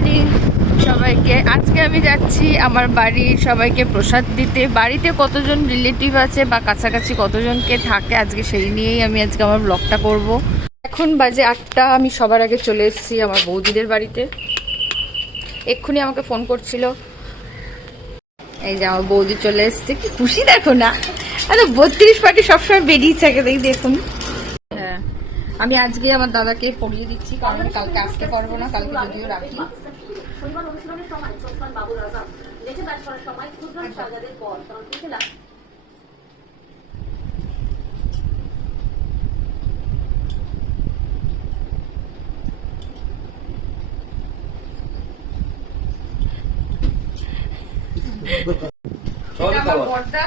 Morning সবাইকে। আজকে আমি যাচ্ছি আমার বাড়ির সবাইকে প্রসাদ দিতে। বাড়িতে কতজন রিলেটিভ আছে বা কাছাকাছি কতজনকে থাকে আজকে সেই নিয়েই আমি আজকে আমার ব্লগটা করব। এখন বাজে 8টা। আমি সবার আগে চলে এসেছি আমার বৌদিদের বাড়িতে। এক্ষুনি আমাকে ফোন করছিল। এই যে আমার বৌদি চলে এসছে, কি খুশি দেখো না। আরে 32 পার্টি সবসময় বেরিয়ে থাকে দেখুন। হ্যাঁ, আমি আজকে আমার দাদাকে পড়িয়ে দিচ্ছি কারণ আমি কালকে আসতে পারবো না, কালকে যদিও রাখি। এটা আমার বড়দা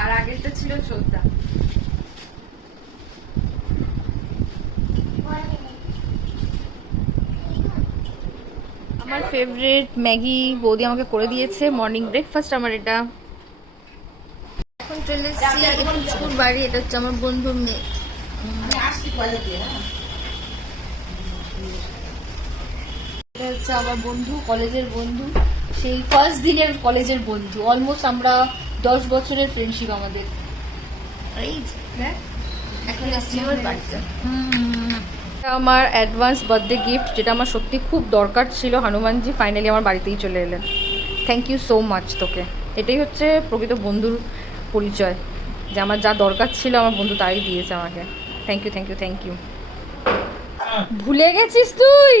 আর আগেরটা ছিল ছোটদা। আমার ফেভারিট ম্যাগি বৌদি আমাকে করে দিয়েছে, মর্নিং ব্রেকফাস্ট আমার এটা। এখন চলে এসেছি পুচকুর বাড়ি। এটা হচ্ছে আমার বন্ধুর মেয়ে। এটা হচ্ছে আমার বন্ধু, কলেজের বন্ধু, সেই ফার্স্ট দিনের কলেজের বন্ধু। অলমোস্ট আমরা 10 বছরের ফ্রেন্ডশিপ আমাদের। এখন আসছি আমার বাড়িতে। আমার অ্যাডভান্স বার্থডে গিফট, যেটা আমার সত্যি খুব দরকার ছিল। হনুমানজি ফাইনালি আমার বাড়িতেই চলে এলেন। থ্যাংক ইউ সো মাচ তোকে। এটাই হচ্ছে প্রকৃত বন্ধুর পরিচয়, যে আমার যা দরকার ছিল আমার বন্ধু তাই দিয়েছে আমাকে। Thank you thank you thank you. ভুলে গেছিস তুই?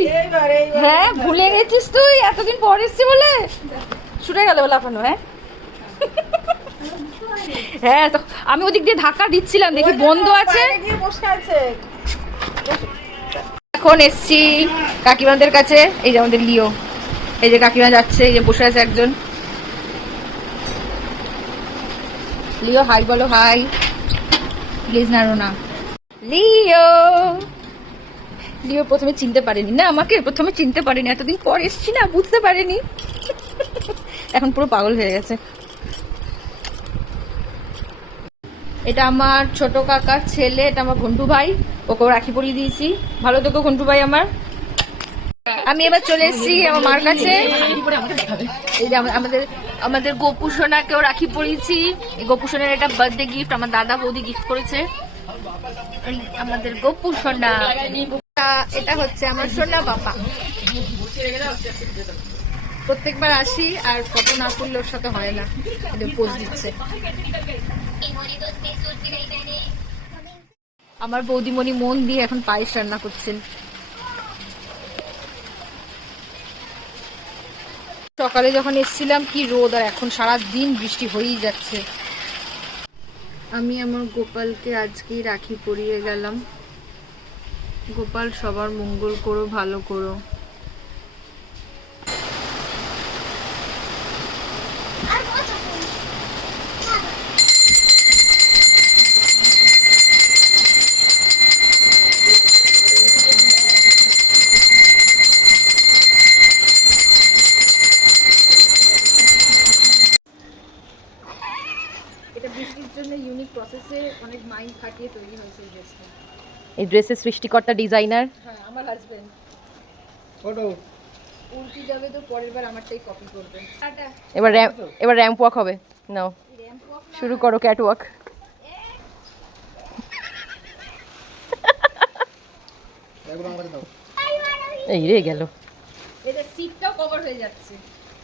হ্যাঁ ভুলে গেছিস তুই, এতদিন পর এসছি বলে। ছুটে গেল লাফানো। হ্যাঁ হ্যাঁ, তো আমি ওদিক দিয়ে ধাক্কা দিচ্ছিলাম, দেখি বন্ধ আছে। এখন এসছি কাকিমাদের কাছে। এই যে আমাদের লিও, এই যে কাকিমা যাচ্ছে, এই যে বসে আছে একজন। লিও হাই বলো, হাই। প্লিজ নাড়ো না। লিও লিও প্রথমে চিনতে পারেনি না, আমাকে প্রথমে চিনতে পারেনি, এতদিন পর এসছি না, বুঝতে পারেনি। এখন পুরো পাগল হয়ে গেছে। এটা আমার ছোট কাকার ছেলে, এটা আমার ঘন্টু ভাই, ওকেও রাখি পরিয়ে দিয়েছি। ভালো থেকো ঘন্টু ভাই আমার। আমি এবার চলে এসেছি আমার মার কাছে। এই যে আমাদের গোপু সোনাকেও রাখি পরিয়েছি। গোপু সোনার এটা বার্থডে গিফট আমার দাদা বৌদি গিফট করেছে। আমাদের গোপু সোনা, এটা হচ্ছে আমার সোনা বাবা। প্রত্যেকবার আসি আর ফটো না তুললে ওর সাথে হয় না, পোজ দিচ্ছে। আমার বৌদিমণি মন দিয়ে এখন পায়েস রান্না করছেন। সকালে যখন এসেছিলাম কি রোদ, আর এখন সারা দিন বৃষ্টি হয়েই যাচ্ছে। আমি আমার গোপালকে আজকেই রাখি পরিয়ে গেলাম। গোপাল সবার মঙ্গল করো, ভালো করো। এই ড্রেসের সৃষ্টিকর্তা ডিজাইনার আমার হাজবেন্ড। ফটো উল্টি যাবে তো পরের বার আমারটাই কপি করবে। এবার র্যাম্প ওয়াক হবে। নাও শুরু করো ক্যাট ওয়াক। এই রে গেল। এটা সিটটাও কভার হয়ে যাচ্ছে।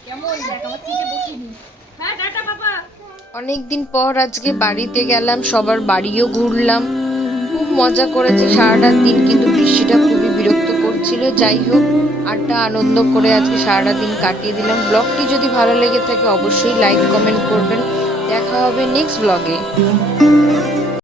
কেমন দেখ আমার সিটে বসিনি। হ্যাঁ টাটা বাবা। অনেকদিন পর আজকে বাড়িতে গেলাম, সবার বাড়িও ঘুরলাম, খুব মজা করেছি সারাটা দিন। কিন্তু বৃষ্টিটা খুবই বিরক্ত করছিল। যাই হোক, আড্ডা আনন্দ করে আজকে সারাটা দিন কাটিয়ে দিলাম। ব্লগটি যদি ভালো লেগে থাকে অবশ্যই লাইক কমেন্ট করবেন। দেখা হবে নেক্সট ব্লগে।